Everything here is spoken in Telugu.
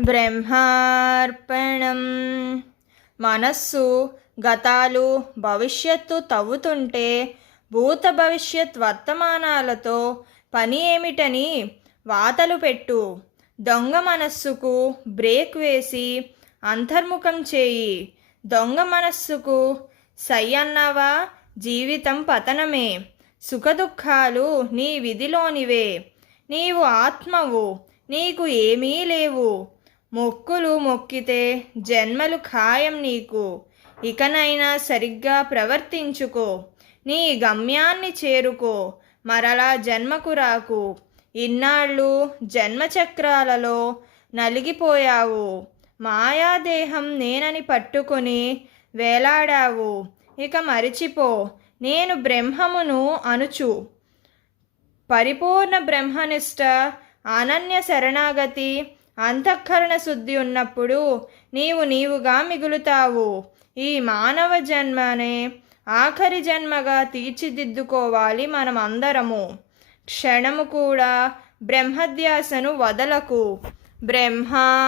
బ్రహ్మార్పణం. మనస్సు గతాలు భవిష్యత్తు తవ్వుతుంటే భూత భవిష్యత్ వర్తమానాలతో పని ఏమిటని వాతలు పెట్టు. దొంగ మనస్సుకు బ్రేక్ వేసి అంతర్ముఖం చేయి. దొంగ మనస్సుకు సై అన్నావా జీవితం పతనమే. సుఖదుఖాలు నీ విధిలోనివే. నీవు ఆత్మవు, నీకు ఏమీ లేవు. మొక్కులు మొక్కితే జన్మలు ఖాయం నీకు. ఇకనైనా సరిగ్గా ప్రవర్తించుకో. నీ గమ్యాన్ని చేరుకో. మరలా జన్మకు రాకు. ఇన్నాళ్ళు జన్మచక్రాలలో నలిగిపోయావు. మాయాదేహం నేనని పట్టుకొని వేలాడావు. ఇక మరిచిపో, నేను బ్రహ్మమును అనుచు. పరిపూర్ణ బ్రహ్మనిష్ట, అనన్య శరణాగతి, అంతఃకరణ శుద్ధి ఉన్నప్పుడు నీవుగా మిగులుతావు. ఈ మానవ జన్మనే ఆఖరి జన్మగా తీర్చిదిద్దుకోవాలి మనం అందరము. క్షణము కూడా బ్రహ్మధ్యాసను వదలకు. బ్రహ్మార్పణం.